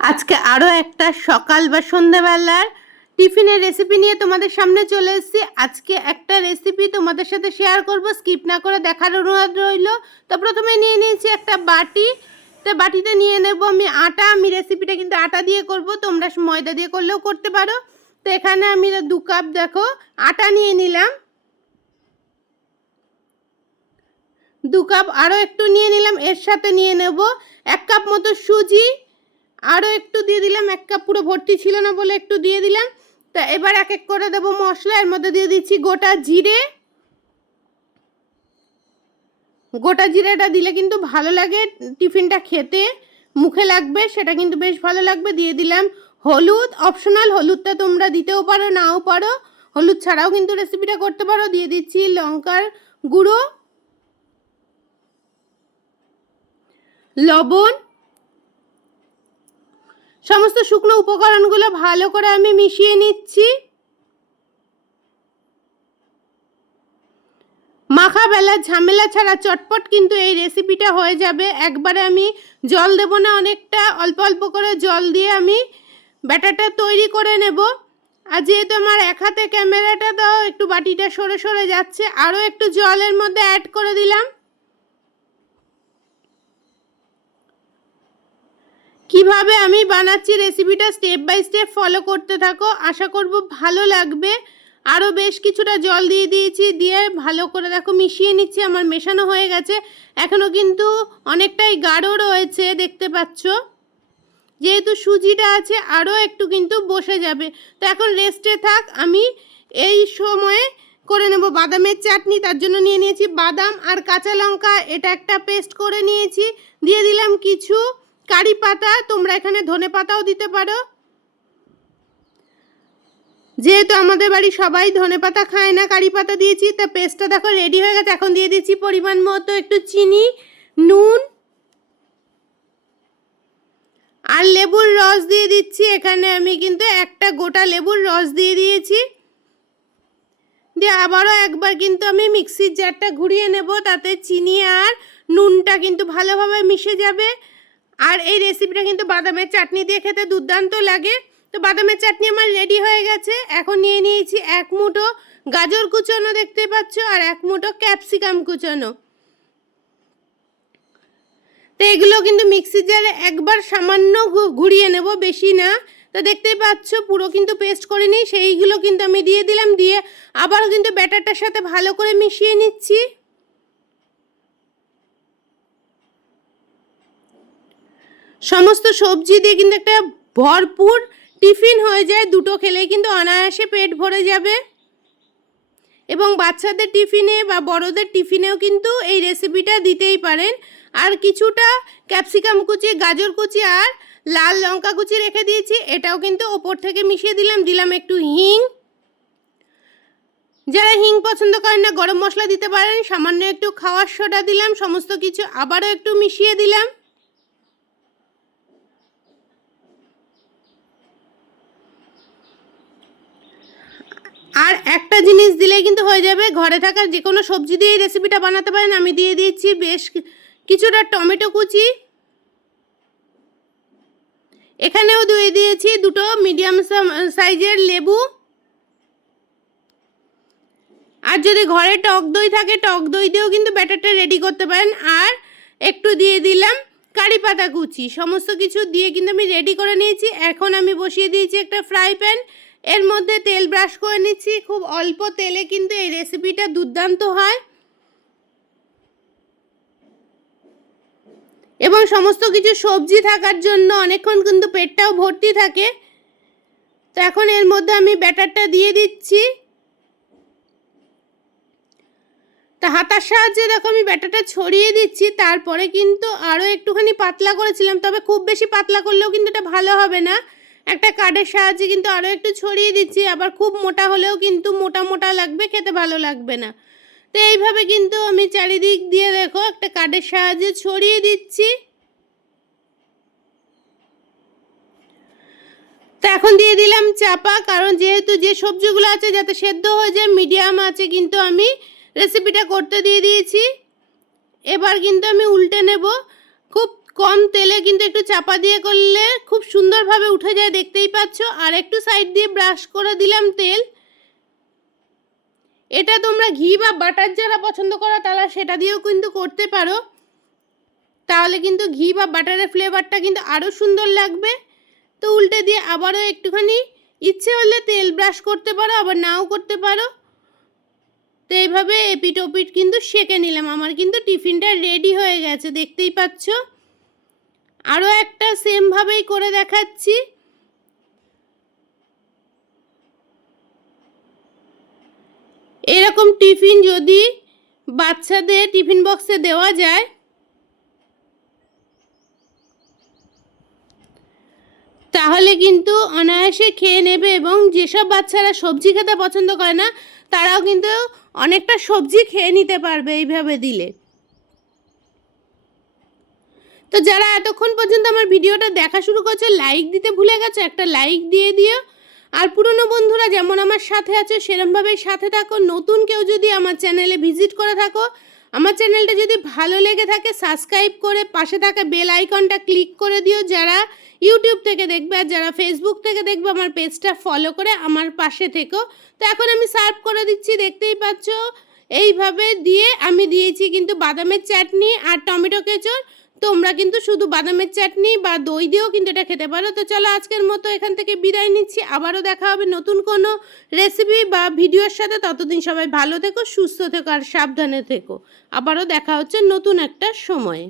আজকে আরও একটা সকাল বা সন্ধ্যাবেলার টিফিনের রেসিপি নিয়ে তোমাদের সামনে চলে এসেছি। আজকে একটা রেসিপি তোমাদের সাথে শেয়ার করব, স্কিপ না করে দেখার অনুরোধ রইল। তো প্রথমে নিয়ে নিয়েছি একটা বাটি। তো বাটিতে নিয়ে নেব আমি আটা। আমি রেসিপিটা কিন্তু আটা দিয়ে করব, তোমরা ময়দা দিয়ে করলেও করতে পারো। তো এখানে আমি 2 কাপ দেখো আটা নিয়ে নিলাম। 2 কাপ আরও একটু নিয়ে নিলাম। এর সাথে নিয়ে নেব 1 কাপ মতো সুজি। আরও একটু দিয়ে দিলাম, 1 কাপ পুরো ভর্তি ছিল না বলে একটু দিয়ে দিলাম। তা এবার এক এক করে দেবো মশলা। এর মধ্যে দিয়ে দিচ্ছি গোটা জিরে। গোটা জিরেটা দিলে কিন্তু ভালো লাগে, টিফিনটা খেতে মুখে লাগবে, সেটা কিন্তু বেশ ভালো লাগবে। দিয়ে দিলাম হলুদ, অপশনাল, হলুদটা তোমরা দিতেও পারো নাও পারো, হলুদ ছাড়াও কিন্তু রেসিপিটা করতে পারো। দিয়ে দিচ্ছি লঙ্কার গুঁড়ো, লবণ। সমস্ত শুকনো উপকরণগুলো ভালো করে আমি মিশিয়ে নিচ্ছি। মাখা বেলা ঝামেলা ছাড়া চটপট কিন্তু এই রেসিপিটা হয়ে যাবে। একবারে আমি জল দেব না, অনেকটা অল্প অল্প করে জল দিয়ে আমি ব্যাটারটা তৈরি করে নেব। আর যেহেতু আমার এক হাতে ক্যামেরাটা দাও একটু বাটিটা সরে সরে যাচ্ছে, আরও একটু জলের মধ্যে অ্যাড করে দিলাম। কিভাবে আমি বানাচ্ছি রেসিপিটা স্টেপ বাই স্টেপ ফলো করতে থাকো, আশা করব ভালো লাগবে। আরও বেশ কিছুটা জল দিয়ে দিয়েছি, দিয়ে ভালো করে দেখো মিশিয়ে নিচ্ছি। আমার মেশানো হয়ে গেছে, এখনও কিন্তু অনেকটাই গাঢ় রয়েছে দেখতে পাচ্ছ। যেহেতু সুজিটা আছে আরও একটু কিন্তু বসে যাবে। তো এখন রেস্টে থাক, আমি এই সময়ে করে নেব বাদামের চাটনি। তার জন্য নিয়ে নিয়েছি বাদাম আর কাঁচা লঙ্কা, এটা একটা পেস্ট করে নিয়েছি। দিয়ে দিলাম কিছু কারি পাতা, তোমরা এখানে ধনে পাতাও দিতে পারো। যেহেতু আমাদের বাড়ি সবাই ধনে পাতা খায় না, কারি পাতা দিয়েছি। তা পেস্টটা দেখো রেডি হয়ে গেছে। এখন দিয়ে দিচ্ছি পরিমাণ মতো একটু চিনি, নুন আর লেবুর রস দিয়ে দিচ্ছি। এখানে আমি কিন্তু একটা গোটা লেবুর রস দিয়ে দিয়েছি। দিয়ে আবারও একবার কিন্তু আমি মিক্সির জারটা ঘুরিয়ে নেব, তাতে চিনি আর নুনটা কিন্তু ভালোভাবে মিশে যাবে। আর এই রেসিপিটা কিন্তু বাদামের চাটনি দিয়ে খেতে দুর্দান্ত লাগে। তো বাদামের চাটনি আমার রেডি হয়ে গেছে। এখন নিয়ে নিয়েছি 1 মুঠো গাজর কুচানো, দেখতে পাচ্ছ, আর 1 মুঠো ক্যাপসিকাম কুচানো। তো এগুলো কিন্তু মিক্সির জারে একবার সামান্য ঘুরিয়ে নেব, বেশি না। তো দেখতেই পাচ্ছ পুরো কিন্তু পেস্ট করে নিই, সেইগুলো কিন্তু আমি দিয়ে দিলাম। দিয়ে আবারও কিন্তু ব্যাটারটার সাথে ভালো করে মিশিয়ে নিচ্ছি। সমস্ত সবজি দিয়ে কিন্তু একটা ভরপুর টিফিন হয়ে যায়, দুটো খেলেই কিন্তু অনায়াসে পেট ভরে যাবে। এবং বাচ্চাদের টিফিনে বা বড়দের টিফিনেও কিন্তু এই রেসিপিটা দিতেই পারেন। আর কিছুটা ক্যাপসিকাম কুচি, গাজর কুচি আর লাল লঙ্কা কুচি রেখে দিয়েছি, এটাও কিন্তু ওপর থেকে মিশিয়ে দিলাম। দিলাম একটু হিং, যারা হিং পছন্দ করেন না গরম মশলা দিতে পারেন। সামান্য একটু খাওয়ার সোডা দিলাম। সমস্ত কিছু আবারও একটু মিশিয়ে দিলাম। আর একটা জিনিস দিলেই কিন্তু হয়ে যাবে, ঘরে থাকা যে কোনো সবজি দিয়ে এই রেসিপিটা বানাতে পারেন। আমি দিয়ে দিয়েছি বেশ কিছুটা টমেটো কুচি। এখানেও দিয়ে দিয়েছি দুটো মিডিয়াম সাইজের লেবু। আর যদি ঘরে টক দই থাকে, টক দই দিয়েও কিন্তু ব্যাটারটা রেডি করতে পারেন। আর একটু দিয়ে দিলাম কারি পাতা কুচি। সমস্ত কিছু দিয়ে কিন্তু আমি রেডি করে নিয়েছি। এখন আমি বসিয়ে দিয়েছি একটা ফ্রাই প্যান, এর মধ্যে তেল ব্রাশ করে নিচ্ছি। খুব অল্প তেলে কিন্তু এই রেসিপিটা দুর্দান্ত হয়। এবং সমস্ত কিছু সবজি থাকার জন্য অনেকক্ষণ কিন্তু পেটটাও ভর্তি থাকে। তো এখন এর মধ্যে আমি ব্যাটারটা দিয়ে দিচ্ছি। তা হাতার সাহায্যে দেখো আমি ব্যাটারটা ছড়িয়ে দিচ্ছি। তারপরে কিন্তু আরও একটুখানি পাতলা করেছিলাম, তবে খুব বেশি পাতলা করলেও কিন্তু এটা ভালো হবে না। একটা কার্ডের সাহায্যে কিন্তু আরও একটু ছড়িয়ে দিচ্ছি। আবার খুব মোটা হলেও কিন্তু মোটা মোটা লাগবে, খেতে ভালো লাগবে না। তো এইভাবে কিন্তু আমি চারিদিক দিয়ে দেখো একটা কার্ডের সাহায্যে ছড়িয়ে দিচ্ছি। তো এখন দিয়ে দিলাম চাপা, কারণ যেহেতু যে সবজিগুলো আছে যাতে সেদ্ধ হয়ে যায়, মিডিয়াম আছে কিন্তু আমি রেসিপিটা করতে দিয়ে দিয়েছি। এবার কিন্তু আমি উল্টে নেব। খুব কম তেলে কিন্তু একটু চাপা দিয়ে করলে খুব সুন্দরভাবে উঠে যায়, দেখতেই পাচ্ছ। আর একটু সাইড দিয়ে ব্রাশ করে দিলাম তেল। এটা তোমরা ঘি বা বাটার যারা পছন্দ করো তারা সেটা দিয়েও কিন্তু করতে পারো, তাহলে কিন্তু ঘি বা বাটারের ফ্লেভারটা কিন্তু আরও সুন্দর লাগবে। তো উল্টে দিয়ে আবারও একটুখানি ইচ্ছে হলে তেল ব্রাশ করতে পারো, আবার নাও করতে পারো। তো এইভাবে এপিট ওপিট কিন্তু সেঁকে নিলাম। আমার কিন্তু টিফিনটা রেডি হয়ে গেছে, দেখতেই পাচ্ছ। আরও একটা সেমভাবেই করে দেখাচ্ছি। এরকম টিফিন যদি বাচ্চাদের টিফিন বক্সে দেওয়া যায় তাহলে কিন্তু অনায়াসে খেয়ে নেবে, এবং যেসব বাচ্চারা সবজি খেতে পছন্দ করে না তারাও কিন্তু অনেকটা সবজি খেয়ে নিতে পারবে এইভাবে দিলে। তো যারা এতক্ষণ পর্যন্ত আমার ভিডিওটা দেখা শুরু করছে, লাইক দিতে ভুলে গেছো, একটা লাইক দিয়ে দিও। আর পুরনো বন্ধুরা যেমন আমার সাথে আছে সেরকমভাবেই সাথে থাকো। নতুন কেউ যদি আমার চ্যানেলে ভিজিট করে থাকো, আমার চ্যানেলটা যদি ভালো লেগে থাকে সাবস্ক্রাইব করে পাশে থাকা বেল আইকনটা ক্লিক করে দিও। যারা ইউটিউব থেকে দেখবে আর যারা ফেসবুক থেকে দেখবে আমার পেজটা ফলো করে আমার পাশে থেকো। তো এখন আমি সার্ভ করে দিচ্ছি, দেখতেই পাচ্ছ। এইভাবে দিয়ে আমি দিয়েছি কিন্তু বাদামের চাটনি আর টমেটো কেচড়। তোমরা কিন্তু শুধু বাদামের চাটনি বা দই দিয়েও কিন্তু এটা খেতে পারো। তো চলো আজকের মতো এখান থেকে বিদায় নিচ্ছি, আবারও দেখা হবে নতুন কোনো রেসিপি বা ভিডিওর সাথে। ততদিন সবাই ভালো থেকো, সুস্থ থেকো আর সাবধানে থেকো। আবারও দেখা হচ্ছে নতুন একটা সময়ে।